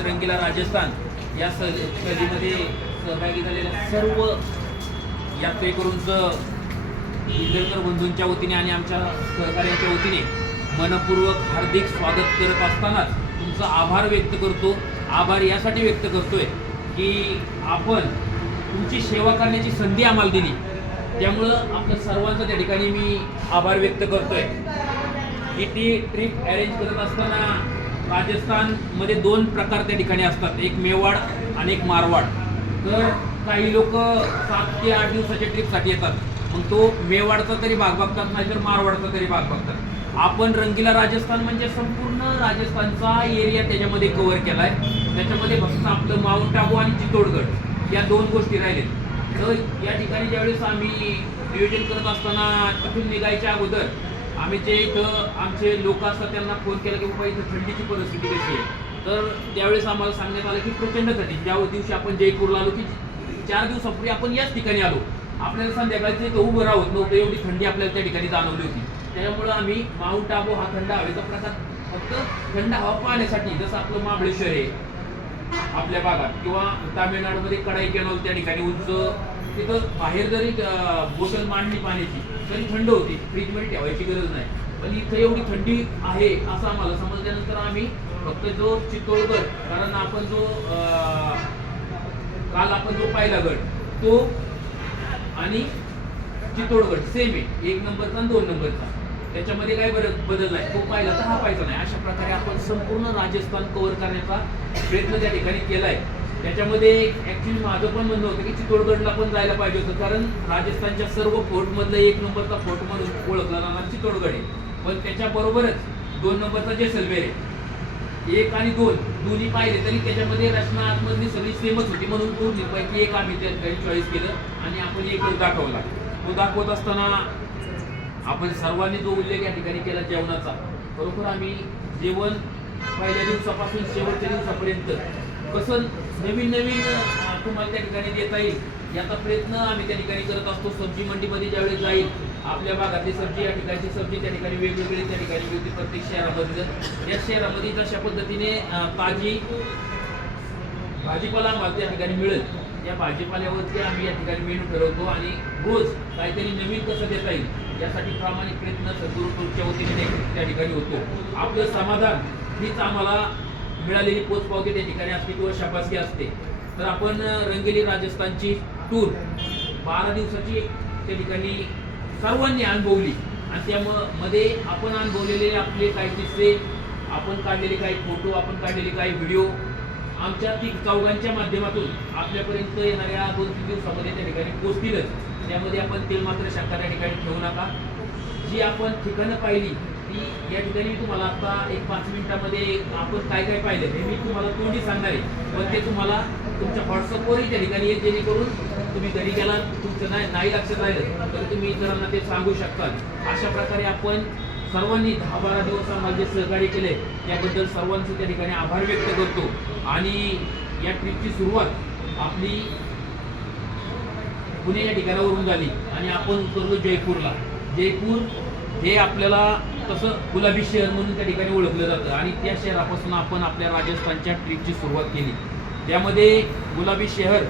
अर्थात रंगीला राजस्थान या सहलीमध्ये सहभागी झालेल्या सर्व यात्रेकरूंचं इंदरकर बंधूंच्या वतीने आणि आमच्या सहकार्यांच्या वतीने मनपूर्वक हार्दिक स्वागत करत असतानाच तुमचा आभार व्यक्त करतो. आभार यासाठी व्यक्त करतोय की आपण तुमची सेवा करण्याची संधी आम्हाला दिली, त्यामुळं आपल्या सर्वांचा त्या ठिकाणी मी आभार व्यक्त करतोय. की ती ट्रिप अरेंज करत असताना राजस्थानमध्ये 2 प्रकार त्या ठिकाणी असतात, एक मेवाड आणि एक मारवाड. तर काही लोक 7 ते 8 दिवसाच्या ट्रिपसाठी येतात, मग तो मेवाडचा तरी भाग बघतात नाही तर मारवाडचा तरी भाग बघतात. आपण रंगीला राजस्थान म्हणजे संपूर्ण राजस्थानचा एरिया त्याच्यामध्ये कव्हर केला आहे. त्याच्यामध्ये फक्त आपलं माउंट आबू आणि चित्तोडगड या 2 गोष्टी राहिलेत. तर या ठिकाणी ज्यावेळेस आम्ही नियोजन करत असताना तिथून निघायच्या अगोदर आम्ही जे इथं आमचे लोक असतात त्यांना फोन केला की बाबा इथं थंडीची परिस्थिती कशी आहे. तर त्यावेळेस आम्हाला सांगण्यात आलं की प्रचंड थंडी. ज्या दिवशी आपण जयपूरला आलो की 4 दिवसापूर्वी आपण याच ठिकाणी आलो, आपल्याला संध्याकाळचं इथं उभं राहत नव्हतं, एवढी थंडी आपल्याला त्या ठिकाणी जाणवली होती. त्याच्यामुळं आम्ही माउंट आबू हा थंड हवेचा प्रकार फक्त थंड हवा पाहण्यासाठी, जसं आपलं महाबळेश्वर आहे आपल्या भागात किंवा तामिळनाडूमध्ये कडाई कॅनॉल त्या ठिकाणी उंच, तिथं बाहेर जरी बोटल मांडली पाण्याची तरी थंड होती, फ्रीजमध्ये ठेवायची गरज नाही. पण इथं एवढी थंडी आहे असं आम्हाला समजल्यानंतर आम्ही फक्त जो चित्तोडगड, कारण आपण जो काल आपण जो पाहिला गड तो आणि चित्तोडगड सेम आहे, 1 नंबरचा आणि 2 नंबरचा, त्याच्यामध्ये काही बदल नाही. तो पाहिला तर हा पाहिजे नाही. अशा प्रकारे आपण संपूर्ण राजस्थान कव्हर करण्याचा प्रयत्न त्या ठिकाणी केलाय. त्याच्यामध्ये ऍक्च्युली माझं पण म्हणणं होतं की चित्तोडगडला पण जायला पाहिजे होतं, कारण राजस्थानच्या सर्व फोर्टमधलं 1 नंबरचा फोर्ट म्हणून ओळखला जाणार चित्तोडगड आहे. पण त्याच्याबरोबरच 2 नंबरचा जैसलमेर आहे. 1 आणि 2 दोन्ही पाहिले तरी त्याच्यामध्ये रचना आतमधली सगळी सेमच होती, म्हणून तो पैकी एक आम्ही त्या ठिकाणी चॉईस केलं आणि आपण एक दाखवला. तो दाखवत असताना आपण सर्वांनी जो उल्लेख या ठिकाणी केला जेवणाचा, बरोबर आम्ही जेवण पहिल्या दिवसापासून शेवटच्या दिवसापर्यंत कसं नवीन तुम्हाला त्या ठिकाणी देता येईल याचा प्रयत्न आम्ही त्या ठिकाणी करत असतो. सब्जी मंडीमध्ये ज्यावेळेस जाईल आपल्या भागातली सब्जी, या ठिकाणची सब्जी त्या ठिकाणी वेगवेगळी त्या ठिकाणी मिळते प्रत्येक शहरामध्ये. या शहरामध्ये जशा पद्धतीने ताजी भाजीपाला आम्हाला त्या ठिकाणी मिळेल, या भाजीपाल्यावरती आम्ही या ठिकाणी मेनू ठरवतो आणि रोज काहीतरी नवीन कसं देता येईल यासाठी प्रामाणिक प्रयत्न सद्गुरूच्या वतीने त्या ठिकाणी होतो. आपलं समाधान हीच आम्हाला मिळालेली पोचपावती त्या ठिकाणी असते किंवा शाबासकी असते. तर आपण रंगीली राजस्थानची टूर 12 दिवसाची त्या ठिकाणी सर्वांनी अनुभवली आणि त्यामध्ये आपण अनुभवलेले आपले काही किस्से, आपण काढलेले काही फोटो, आपण काढलेले काही व्हिडिओ आमच्या 3 चौघांच्या माध्यमातून आपल्यापर्यंत येणाऱ्या 2-3 दिवसामध्ये त्या ठिकाणी पोहोचतीलच. त्यामध्ये आपण तेल मात्र शंका त्या ठिकाणी ठेवू नका. जी आपण ठिकाणं पाहिली ती या ठिकाणी मी तुम्हाला आता एक 5 मिनिटामध्ये आपण काय काय पाहिलं हे मी तुम्हाला तोंडी सांगणार आहे, पण ते तुम्हाला तुमच्या व्हॉट्सअपवरही त्या ठिकाणी येईल, जेणेकरून तुम्ही घरी गेला तुमचं नाही लक्षात राहिलं तर तुम्ही इतरांना ते सांगू शकता. अशा प्रकारे आपण सर्वांनी 10-12 दिवस आम्हाला जे सहकार्य केले त्याबद्दल सर्वांचं त्या ठिकाणी आभार व्यक्त करतो. आणि या ट्रिपची सुरुवात आपली पुणे या ठिकाणावरून झाली आणि आपण उतरलो जयपूरला. जयपूर हे आपल्याला तसं गुलाबी शहर म्हणून त्या ठिकाणी ओळखलं जातं आणि त्या शहरापासून आपण आपल्या राजस्थानच्या ट्रिपची सुरुवात केली. त्यामध्ये गुलाबी शहर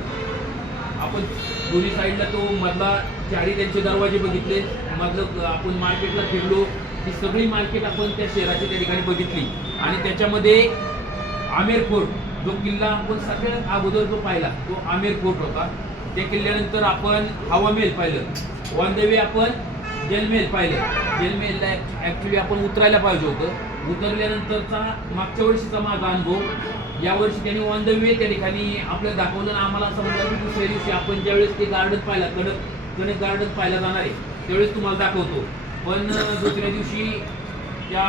आपण दोन्ही साईडला तो मधला चारी त्यांचे दरवाजे बघितले, मधलं आपण मार्केटला फिरलो, ही सगळी मार्केट आपण त्या शहराची त्या ठिकाणी बघितली. आणि त्याच्यामध्ये आमेर फोर्ट जो किल्ला आपण सगळ्यात अगोदर जो पाहिला तो आमेर फोर्ट होता. त्या किल्ल्यानंतर आपण हवा महल पाहिलं, ऑन द वे आपण जलमहल पाहिलं. जलमहलला ॲक्च्युली आपण उतरायला पाहिजे होतं. उतरल्यानंतरचा मागच्या वर्षीचा माझा अनुभव यावर्षी त्यांनी ऑन द वे त्या ठिकाणी आपल्याला दाखवलं. आम्हाला असं म्हणलं की दुसऱ्या दिवशी आपण ज्यावेळेस ते गार्डन पाहिला, कणक गार्डन पाहायला जाणार आहे त्यावेळेस तुम्हाला दाखवतो. पण दुसऱ्या दिवशी त्या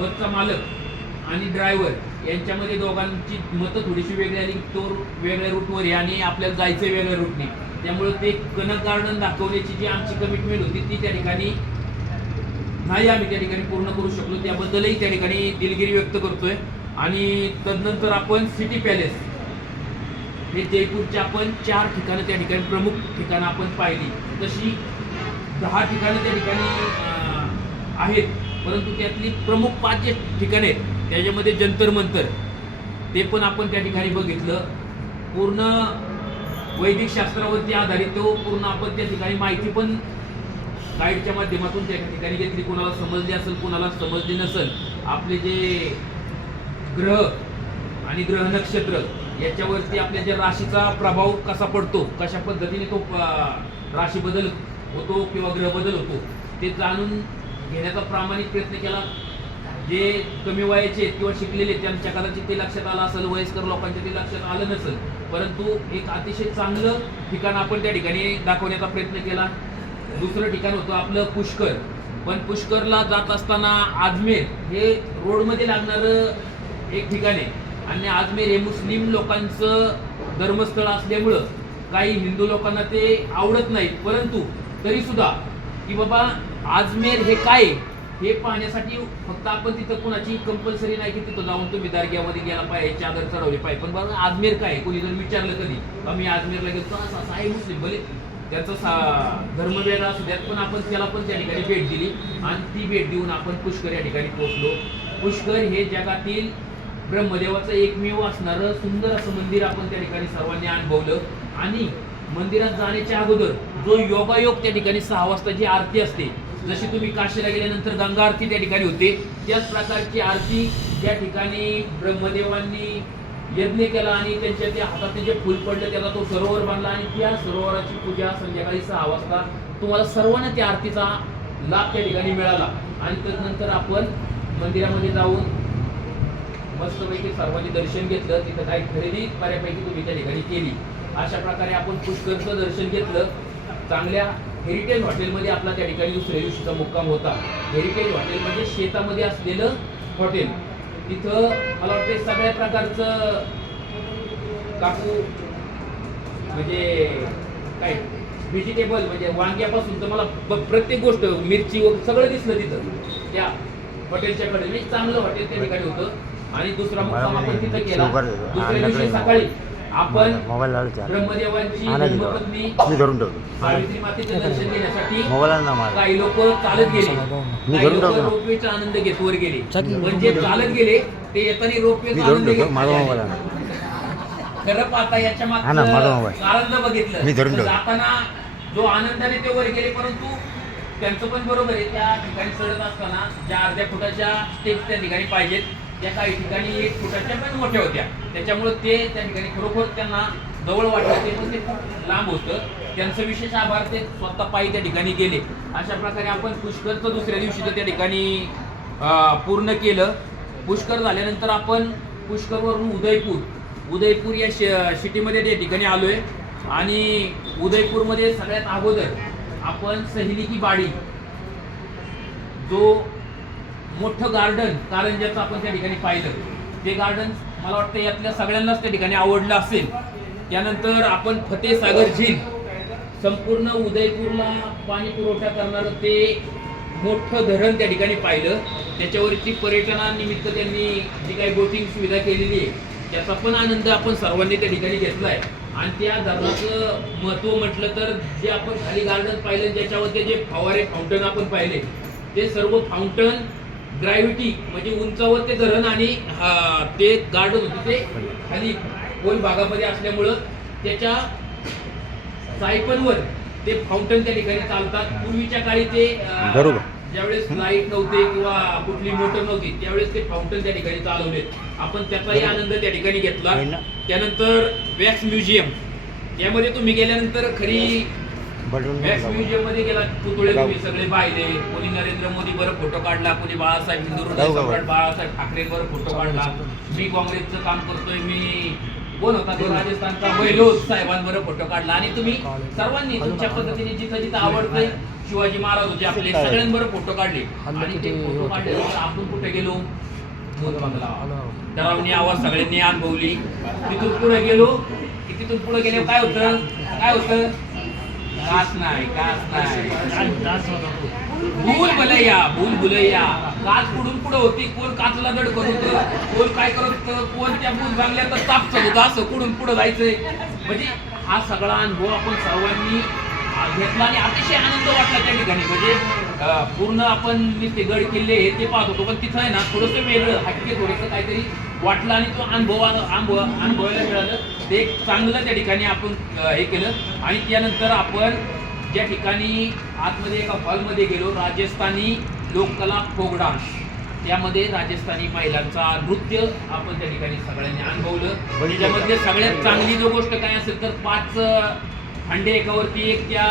बसचा मालक आणि ड्रायव्हर यांच्यामध्ये दोघांची मतं थोडीशी वेगळी आली. तो वेगळ्या रूटवर आहे आणि आपल्याला जायचं वेगळ्या रूटने, त्यामुळे ते कनक गार्डन दाखवण्याची जी आमची कमिटमेंट होती ती त्या ठिकाणी नाही आम्ही त्या ठिकाणी पूर्ण करू शकलो. त्याबद्दलही त्या ठिकाणी दिलगिरी व्यक्त करतोय. आणि तदनंतर आपण सिटी पॅलेस हे जयपूरचे आपण 4 ठिकाणं त्या ठिकाणी प्रमुख ठिकाणं आपण पाहिली. तशी 10 ठिकाणं त्या ठिकाणी आहेत, परंतु त्यातली प्रमुख 5 ठिकाणे आहेत त्याच्यामध्ये जंतर मंतर ते पण आपण त्या ठिकाणी बघितलं. पूर्ण वैदिक शास्त्रावरती आधारित तो पूर्ण आपण त्या ठिकाणी माहिती पण गाईडच्या माध्यमातून त्या ठिकाणी घेतली. कोणाला समजली असेल, कोणाला समजली नसेल. आपले जे ग्रह आणि ग्रह नक्षत्र याच्यावरती आपल्या ज्या राशीचा प्रभाव कसा पडतो, कशा पद्धतीने तो राशी बदल होतो किंवा ग्रह बदल होतो, ते जाणून घेण्याचा प्रामाणिक प्रयत्न केला. जे कमी वयाचे किंवा शिकलेले त्यांच्या कदाचित ते लक्षात आलं असेल, वयस्कर लोकांच्या ते लक्षात आलं नसेल, परंतु एक अतिशय चांगलं ठिकाण आपण त्या ठिकाणी दाखवण्याचा प्रयत्न केला. दुसरं ठिकाण होतं आपलं पुष्कर. पण पुष्करला जात असताना अजमेर हे रोडमध्ये लागणारं एक ठिकाण आहे आणि अजमेर हे मुस्लिम लोकांचं धर्मस्थळ असल्यामुळं काही हिंदू लोकांना ते आवडत नाही. परंतु तरी सुद्धा की बाबा अजमेर हे काय हे पाहण्यासाठी फक्त आपण तिथं कुणाची कंपल्सरी नाही की तिथं जाऊन तुम्ही दर्ग्यामध्ये गेला पाहिजे, चादर चढवली पाहिजे. पण बघा अजमेर काय, कोणी जर विचारलं कधी आम्ही अजमेरला गेलो, असं आहे मुस्लिम भले त्यांचा धर्म वेगळा असू द्यात, पण आपण त्याला पण त्या ठिकाणी भेट दिली आणि ती भेट देऊन आपण पुष्कर या ठिकाणी पोहोचलो. पुष्कर हे जगातील ब्रह्मदेवाचं एकमेव असणारं सुंदर असं मंदिर आपण त्या ठिकाणी सर्वांनी अनुभवलं. आणि मंदिरात जाण्याच्या अगोदर जो योगायोग त्या ठिकाणी 6 वाजता जी आरती असते, जशी तुम्ही काशीला गेल्यानंतर गंगा आरती त्या ठिकाणी होते, त्याच प्रकारची आरती त्या ठिकाणी ब्रह्मदेवांनी यज्ञ केला आणि त्यांच्या त्या हातात जे फुल पडलं त्याचा तो सरोवर बांधला आणि त्या सरोवराची पूजा संध्याकाळी 6 वाजता तुम्हाला सर्वांना त्या आरतीचा लाभ त्या ठिकाणी मिळाला. आणि त्यानंतर आपण मंदिरामध्ये जाऊन मस्तपैकी सर्वांनी दर्शन घेतलं. तिथं काही खरेदी बऱ्यापैकी तुम्ही त्या ठिकाणी केली. अशा प्रकारे आपण पुष्करचं दर्शन घेतलं. चांगल्या हेरिटेज हॉटेलमध्ये आपला त्या ठिकाणी दुसऱ्या दिवशीचा मुक्काम होता. हेरिटेज हॉटेल म्हणजे शेतामध्ये असलेलं हॉटेल. तिथं मला वाटते सगळ्या प्रकारचं काकू म्हणजे काय व्हेजिटेबल म्हणजे वांग्यापासून तर मला प्रत्येक गोष्ट मिरची वगैरे सगळं दिसलं तिथं त्या हॉटेलच्या कडे. म्हणजे चांगलं हॉटेल त्या ठिकाणी होतं. आणि दुसरा मुक्काम आपण तिथं केला. दुसऱ्या दिवशी सकाळी आपण ब्रह्मदेवांची धर्मपत्नी सावित्री मातेचे दर्शन घेण्यासाठी काही लोक चालत गेले, काही लोक रोपवेचा आनंद घेत वर गेले. म्हणजे चालत गेले ते येताना रोपवेचा आनंद घेत. खरं पाहता याच्या मागचं कारण जर बघितलं जाताना जो आनंदाने ते वर गेले, परंतु त्यांचं पण बरोबर आहे. त्या ठिकाणी चढत असताना ज्या अर्ध्या फुटाच्या स्टेप्स त्या ठिकाणी पाहिजेत त्या काही ठिकाणी 1 फुटाच्या पण मोठ्या होत्या. त्याच्यामुळे ते त्या ठिकाणी खरोखर त्यांना जवळ वाटलं, ते पण ते खूप लांब होतं. त्यांचं विशेष आभार, ते स्वतः पायी त्या ठिकाणी गेले. अशा प्रकारे आपण पुष्करचं दुसऱ्या दिवशीचं त्या ठिकाणी पूर्ण केलं. पुष्कर झाल्यानंतर आपण पुष्करवरून उदयपूर या सिटीमध्ये त्या ठिकाणी आलोय. आणि उदयपूरमध्ये सगळ्यात अगोदर आपण सहेली की बाडी जो मोठं गार्डन कारंजाचं आपण त्या ठिकाणी पाहिलं. ते गार्डन मला वाटतं यातल्या सगळ्यांनाच त्या ठिकाणी आवडलं असेल. त्यानंतर आपण फतेसागर झील, संपूर्ण उदयपूरला पाणी पुरवठा करणारं ते मोठं धरण त्या ठिकाणी पाहिलं. त्याच्यावरती पर्यटनानिमित्त त्यांनी जी काही बोटिंग सुविधा केलेली आहे त्याचा पण आनंद आपण सर्वांनी त्या ठिकाणी घेतलाय. आणि त्या धरणाचं महत्त्व म्हटलं तर जे आपण खाली गार्डन पाहिलं ज्याच्यावरती जे फवारे फाउंटन आपण पाहिले ते सर्व फाउंटन ग्रॅव्हिटी म्हणजे उंचावर ते धरण आणि ते गार्डन होते ते खाली खोल भागामध्ये असल्यामुळं त्याच्या सायकलवर ते फाउंटन त्या ठिकाणी चालतात. पूर्वीच्या काळी ते ज्यावेळेस लाईट नव्हते किंवा कुठली मोटर नव्हती त्यावेळेस ते फाउंटन त्या ठिकाणी चालवले. आपण त्याचाही आनंद त्या ठिकाणी घेतला. त्यानंतर वॅक्स म्युझियम, यामध्ये तुम्ही गेल्यानंतर खरी वॅक्स म्युझियम मध्ये गेला पुतळे तुम्ही सगळे पाहिले. कोणी नरेंद्र मोदी बरं फोटो काढला, कोणी बाळासाहेब हिंदू सम्राट बाळासाहेब ठाकरेंवर फोटो काढला. मी काँग्रेसचं काम करतोय, मी कोण होता तो राजस्थानचा गहलोत साहेबांवर फोटो काढला. आणि तुम्ही सर्वांनी तुमच्या पद्धतीने जिथं जिथं आवडतंय शिवाजी महाराज होते आपले सगळ्यांबरोबर फोटो काढले. आणि ते फोटो काढल्यानंतर आपण कुठे गेलो डरावणी आवाज सगळ्यांनी अनुभवली. तिथून पुढे गेलो की तिथून पुढे गेले काय होतं काच नाही भूल भुलैया काच पुढून पुढे होती. कोण काचला दड करत, कोण काय करत, कोण त्या भूल बांगल्या तर ताप होत असं पुढून पुढे जायचंय. म्हणजे हा सगळा अनुभव आपण सर्वांनी घेतला आणि अतिशय आनंद वाटला त्या ठिकाणी. म्हणजे पूर्ण आपण ते गड किल्ले हे ते पाहत होतो, पण तिथं आहे ना थोडंसं वेगळं हटके थोडंसं काहीतरी वाटलं आणि तो अनुभवायला मिळालं. ते एक चांगलं त्या ठिकाणी आपण हे केलं. आणि त्यानंतर आपण ज्या ठिकाणी आतमध्ये एका हॉलमध्ये गेलो, राजस्थानी लोककला फोक डान्स, त्यामध्ये राजस्थानी महिलांचा नृत्य आपण त्या ठिकाणी सगळ्यांनी अनुभवलं. त्याच्यामध्ये सगळ्यात चांगली जो गोष्ट काय असेल तर 5 हंडे एकावरती एक त्या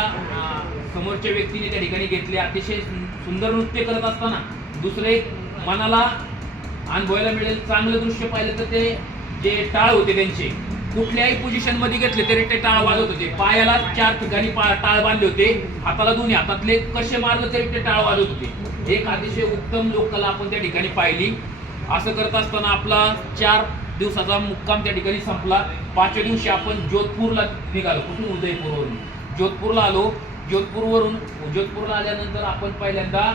समोरच्या व्यक्तीने त्या ठिकाणी घेतले. अतिशय सुंदर नृत्य करत असताना दुसरे मनाला अनुभवायला मिळेल चांगलं दृश्य पाहिलं तर ते जे टाळ होते त्यांचे कुठल्याही पोझिशन मध्ये घेतले तरी ते टाळ वाजत होते. पायाला 4 ठिकाणी टाळ बांधले होते, हाताला दोन्ही हातातले कसे मारलं तरी ते टाळ वाजत होते. एक अतिशय उत्तम लोककला आपण त्या ठिकाणी पाहिली. असं करत असताना आपला 4 दिवसाचा मुक्काम त्या ठिकाणी संपला. 5व्या दिवशी आपण जोधपूरला निघालो. कुठून? उदयपूरवरून जोधपूरला आलो. जोधपूरला आल्यानंतर आपण पहिल्यांदा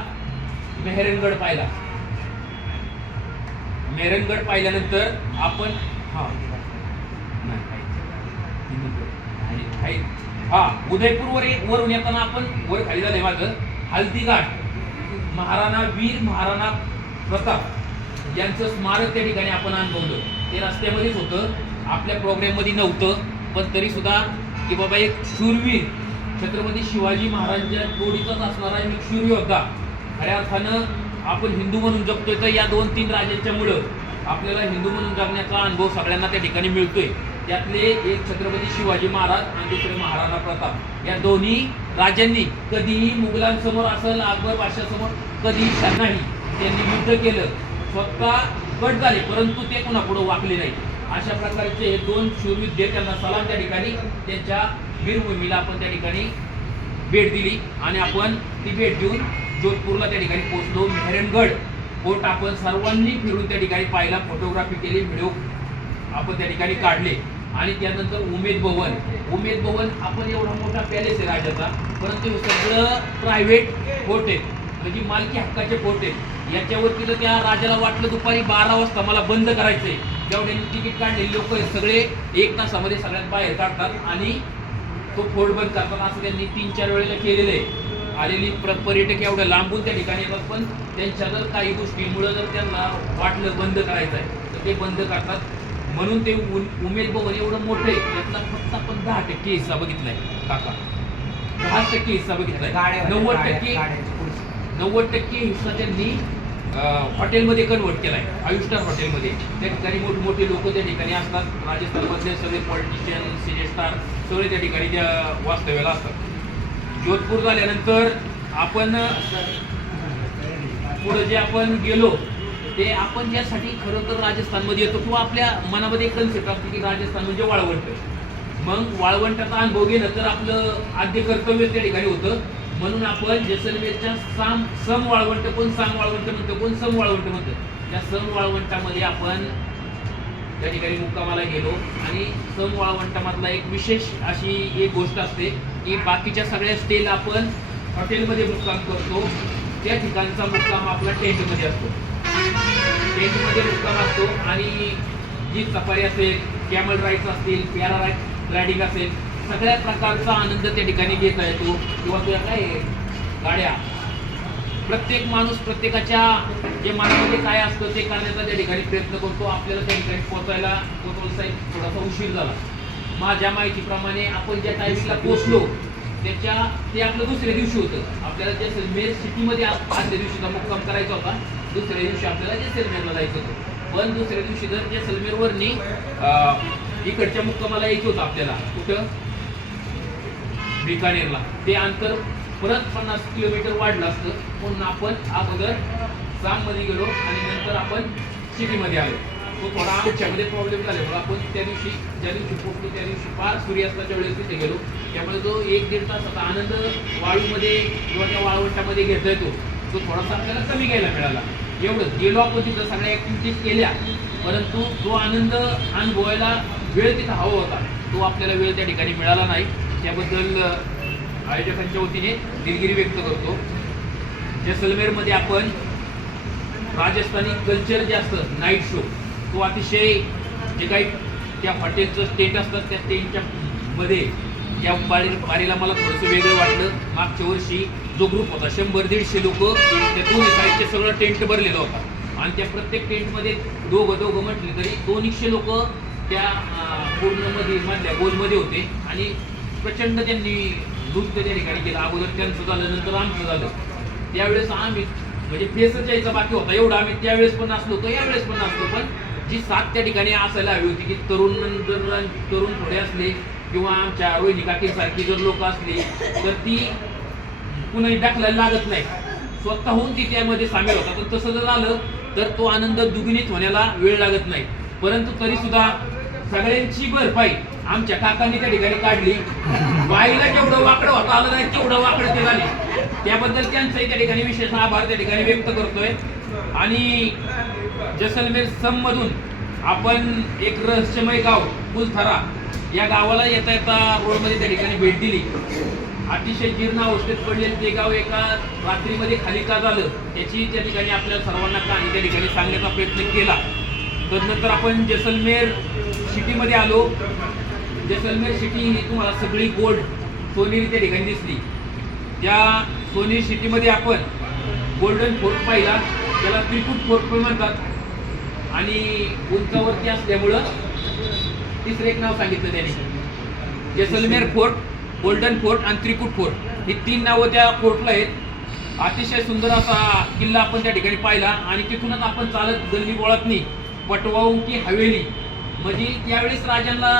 मेहरनगड पाहिला. मेहरनगड पाहिल्यानंतर आपण उदयपूर वरून येताना आपण वर खाली झालंय माझं हल्दीघाट, वीर महाराणा प्रताप यांचं स्मारक त्या ठिकाणी आपण अनुभवलं. ते रस्त्यामध्येच होतं, आपल्या प्रोग्राम मध्ये नव्हतं, पण तरी सुद्धा की बाबा एक शूरवीर छत्रपती शिवाजी महाराजांच्या जोडीचाच असणारा एक शूर योद्धा. खऱ्या अर्थानं आपण हिंदू म्हणून जगतोय तर या 2-3 राजांच्यामुळं आपल्याला हिंदू म्हणून जगण्याचा अनुभव सगळ्यांना त्या ठिकाणी मिळतोय. त्यातले एक छत्रपती शिवाजी महाराज आणि दुसरे महाराणा प्रताप. या दोन्ही राजांनी कधीही मुघलांसमोर असेल अकबर बादशाहसमोर कधीही नाही, त्यांनी युद्ध केलं, स्वतः कट झाले, परंतु ते कोणापुढे वाकले नाही. अशा प्रकारचे हे 2 शूरविद्ये त्यांना सलाम त्या ठिकाणी त्यांच्या वीरभूमीला आपण त्या ठिकाणी भेट दिली. आणि आपण ती भेट देऊन जोधपूरला त्या ठिकाणी पोहोचलो. मेहरनगड फोर्ट आपण सर्वांनी फिरून त्या ठिकाणी पाहिला, फोटोग्राफी केली, व्हिडिओ आपण त्या ठिकाणी काढले. आणि त्यानंतर उमेद भवन आपण एवढा मोठा पॅलेस आहे राजाचा, परंतु सगळं प्रायव्हेट फोर्ट आहे, म्हणजे मालकी हक्काचे फोर्ट आहेत. याच्यावरती त्या राजाला वाटलं दुपारी 12 वाजता मला बंद करायचंय, जेवढ्यांनी तिकीट काढलेले लोक सगळे 1 तासामध्ये सगळ्यात बाहेर काढतात आणि तो फोर्ट बंद करतात. असं त्यांनी 3-4 वेळेला केलेलं आहे. आलेली पर्यटक एवढ्या लांबून त्या ठिकाणी येतात, पण त्यांच्या जर काही गोष्टींमुळे जर त्यांना वाटलं बंद करायचं आहे तर ते बंद करतात. म्हणून ते उमेद भवन एवढं मोठं आहे, त्यातला फक्त आपण 10% हिस्सा बघितलाय काका, 10% हिस्सा बघितलाय. 90% हिस्सा त्यांनी हॉटेलमध्ये कन्वर्ट केलाय, 5 स्टार हॉटेलमध्ये. त्या ठिकाणी मोठमोठे लोक त्या ठिकाणी असतात, राजस्थानमधले सगळे पॉलिटिशियन, सिने स्टार सगळे त्या ठिकाणी त्या वास्तव्याला असतात. जोधपूर झाल्यानंतर आपण पुढे जे आपण गेलो ते आपण ज्यासाठी खरं तर राजस्थानमध्ये येतो किंवा आपल्या मनामध्ये एक कन्सेप्ट असते की राजस्थान म्हणजे वाळवंट. मग वाळवंटाचा अनुभव घेणं तर आपलं आद्य कर्तव्य त्या ठिकाणी होतं. म्हणून आपण जैसलमेरच्या सम वाळवंट, कोण साम वाळवंट म्हणतं, कोण सम वाळवंट म्हणतं, त्या सम वाळवंटामध्ये आपण त्या ठिकाणी मुक्कामाला गेलो. आणि सम वाळवंटामधला एक विशेष अशी एक गोष्ट असते की बाकीच्या सगळ्या स्टेला आपण हॉटेलमध्ये मुक्काम करतो, त्या ठिकाणचा मुक्काम आपला टेंटमध्ये असतो. टेंटमध्ये मुक्काम असतो आणि जी सफारी असेल, कॅमल राईड्स असतील, पॅरा रायडिंग असेल, सगळ्या प्रकारचा आनंद त्या ठिकाणी घेता येतो. किंवा तुझ्या काय गाड्या, प्रत्येक माणूस प्रत्येकाच्या जे मनामध्ये काय असतं ते करण्याचा त्या ठिकाणी प्रयत्न करतो. आपल्याला त्या ठिकाणी पोहोचायला थोडासा उशीर झाला. माझ्या माहितीप्रमाणे आपण ज्या टायमिंगला पोहोचलो ते आपलं दुसऱ्या दिवशी होतं. आपल्याला जैसलमेर सिटीमध्ये आदल्या दिवशीचा मुक्काम करायचा होता, दुसऱ्या दिवशी आपल्याला जैसलमेरला जायचं होतं. पण दुसऱ्या दिवशी जर जैसलमेरवरनी इकडच्या मुक्कामाला यायचं होतं आपल्याला, कुठं बिकानेरला, ते अंतर परत 50 किलोमीटर वाढलं असतं. म्हणून आपण अगोदर साममध्ये गेलो आणि नंतर आपण सिटीमध्ये आलो. तो थोडा आमच्यामध्ये प्रॉब्लेम झाल्यामुळे आपण ज्या दिवशी पोहोचलो त्या दिवशी फार सूर्यास्ताच्या वेळेस तिथे गेलो. त्यामुळे तो 1-1.5 तासाचा आनंद वाळूमध्ये किंवा त्या वाळवंटामध्ये घेता येतो, तो थोडासा आपल्याला कमी घ्यायला मिळाला. एवढंच गेलो आपण तिथं, सगळ्या ॲक्टिव्हिटीज केल्या, परंतु जो आनंद अनुभवायला वेळ तिथं हवा होता तो आपल्याला वेळ त्या ठिकाणी मिळाला नाही. त्याबद्दल आयोजकांच्या वतीने दिलगिरी व्यक्त करतो. जैसलमेरमध्ये आपण राजस्थानी कल्चर जे असतं नाईट शो, तो अतिशय जे काही त्या हॉटेलचं टेंट असतात त्या टेंटच्या मध्ये या बारीला मला थोडंसं वेगळं वाटलं. मागच्या वर्षी जो ग्रुप होता 100-150 लोक, त्या दोन्ही साईडचे सगळं टेंट भरलेलं होता आणि त्या प्रत्येक टेंटमध्ये दोघं म्हटले तरी 200 लोक त्या पूर्ण मधल्या गोलमध्ये होते आणि प्रचंड त्यांनी नृत्य त्या ठिकाणी केलं. अगोदर त्यांचं झालं, नंतर आमचं झालं. त्यावेळेस आम्ही म्हणजे फेसच यायचा बाकी होता, एवढा आम्ही त्यावेळेस पण नसलो तर यावेळेस पण नसलो. पण जी साथ त्या ठिकाणी असायला हवी होती की तरुण थोडे असले किंवा आमच्या रोहिणी काकीसारखी जर लोक असली तर ती कुणाही दाखलायला लागत नाही, स्वतःहून ती त्यामध्ये सामील होतात. पण तसं जर झालं तर तो आनंद दुगिणीत होण्याला वेळ लागत नाही. परंतु तरी सुद्धा सगळ्यांची भरपाई आमच्या काकांनी त्या ठिकाणी काढली. बाईला जेवढं वाकडं होता आलं नाही तेवढं वाकडं ते झाले. त्याबद्दल त्यांचाही त्या ठिकाणी विशेष आभार त्या ठिकाणी व्यक्त करतोय. आणि जैसलमेर मधून आपण एक रहस्यमय गाव कुलथरा या गावाला येता येता रोडमध्ये त्या ठिकाणी भेट दिली. अतिशय जीर्ण अवस्थेत पडलेलं ते गाव एका रात्रीमध्ये खाली का झालं याची त्या ठिकाणी आपल्या सर्वांना कहाणी त्या ठिकाणी सांगण्याचा प्रयत्न केला. तदनंतर आपण जैसलमेर सिटीमध्ये आलो. जैसलमेर सिटी ही तुम्हाला सगळी गोल्ड सोनेरी त्या ठिकाणी दिसली. त्या सोनेरी सिटीमध्ये आपण गोल्डन फोर्ट पाहिला, त्याला त्रिकूट फोर्ट पण म्हणतात आणि उंचावरती असल्यामुळं तिसरं एक नाव सांगितलं त्याने, जैसलमेर फोर्ट, गोल्डन फोर्ट आणि त्रिकूट फोर्ट ही 3 नावं त्या फोर्टला आहेत. अतिशय सुंदर असा किल्ला आपण त्या ठिकाणी पाहिला आणि तिथूनच आपण चालत गल्ली बोळातनी पटवाऊ की हवेली, म्हणजे त्यावेळेस राजांना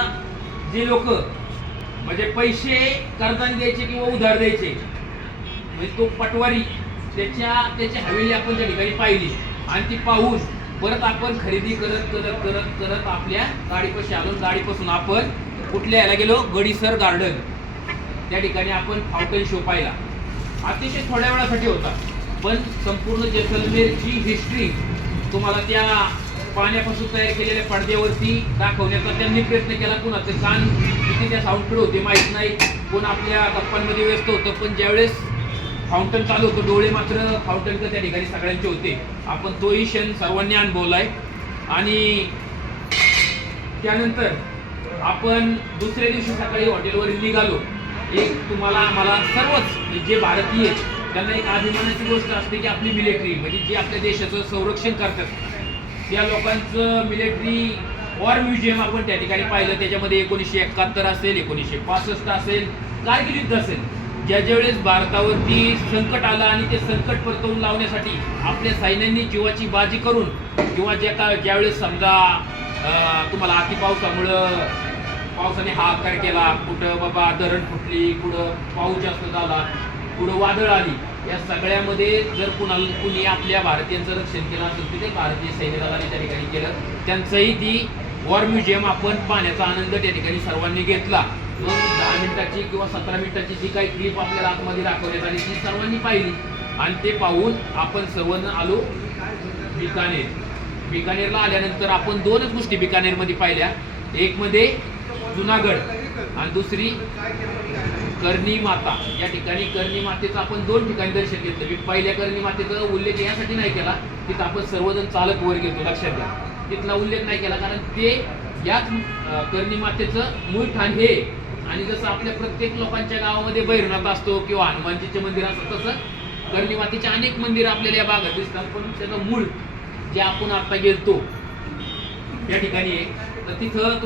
जे लोक म्हणजे पैसे कर्जाने द्यायचे किंवा उधार द्यायचे म्हणजे तो पटवारी त्याची हवेली आपण त्या ठिकाणी पाहिली. आणि ती पाहून परत आपण खरेदी करत आपल्या गाडीपाशी आलो. गाडीपासून आपण कुठल्या यायला गेलो, गडीसर गार्डन, त्या ठिकाणी आपण फाउंटन शो पाहिला. अतिशय थोड्या वेळासाठी होता पण संपूर्ण जैसलमेरची हिस्ट्री तुम्हाला त्या पाण्यापासून तयार केलेल्या पडद्यावरती दाखवण्याचा त्यांनी प्रयत्न केला. कुणाचे कान किती त्या साऊंडकडे होते माहीत नाही, कोण आपल्या गप्पांमध्ये व्यस्त होतं. पण ज्यावेळेस फाउंटन चालू होतं डोळे मात्र फाउंटनचं त्या ठिकाणी सगळ्यांचे होते. आपण तोही क्षण सर्वांनी अनुभवलाय. आणि त्यानंतर आपण दुसऱ्या दिवशी सकाळी हॉटेलवर निघालो. एक तुम्हाला आम्हाला सर्वच जे भारतीय त्यांना एक अभिमानाची गोष्ट असते की आपली मिलिटरी म्हणजे जे आपल्या देशाचं संरक्षण करतात त्या लोकांचं मिलिटरी वॉर म्युझियम आपण त्या ठिकाणी पाहिलं. त्याच्यामध्ये 1971 असेल, 1965 असेल, कारगिल युद्ध असेल, ज्यावेळेस भारतावरती संकट आलं आणि ते संकट परतवून लावण्यासाठी आपल्या सैन्यांनी जीवाची बाजी करून किंवा ज्यावेळेस समजा तुम्हाला अति पावसाने हाहाकार केला, कुठं बाबा धरण फुटली, कुठं पाऊस जास्त झाला, कुठं वादळ आली, या सगळ्यामध्ये जर कुणी आपल्या भारतीयांचं रक्षण केलं असेल तर ते भारतीय सैन्य दलाने त्या ठिकाणी केलं. त्यांचंही ती वॉर म्युझियम आपण पाहण्याचा आनंद त्या ठिकाणी सर्वांनी घेतला. मग 10 मिनिटाची किंवा 17 मिनिटाची जी काही क्लिप आपल्याला आतमध्ये दाखवण्यात आली ती सर्वांनी पाहिली. आणि ते पाहून आपण सर्वांना आलो बिकानेर. बिकानेरला आल्यानंतर आपण 2च गोष्टी बिकानेरमध्ये पाहिल्या. एक मध्ये जुनागड आणि दुसरी करणी माता. या ठिकाणी करणी मातेचं आपण 2 ठिकाणी दर्शन घेतलं. मी पहिल्या करणी मातेचा उल्लेख यासाठी नाही केला तिथं आपण सर्वजण चालत वर गेलो, लक्षात घ्या. तिथला उल्लेख नाही केला कारण ते याच करणी मातेचं मूळ ठाण हे. आणि जसं आपल्या प्रत्येक लोकांच्या गावामध्ये भैरवनाथ असतो किंवा हनुमानजीचे मंदिर असतं तसं करणी मातेचे अनेक मंदिर आपल्याला या भागात दिसतात. पण त्याचं मूळ जे आपण आता गेलतो या ठिकाणी आहे तर तिथं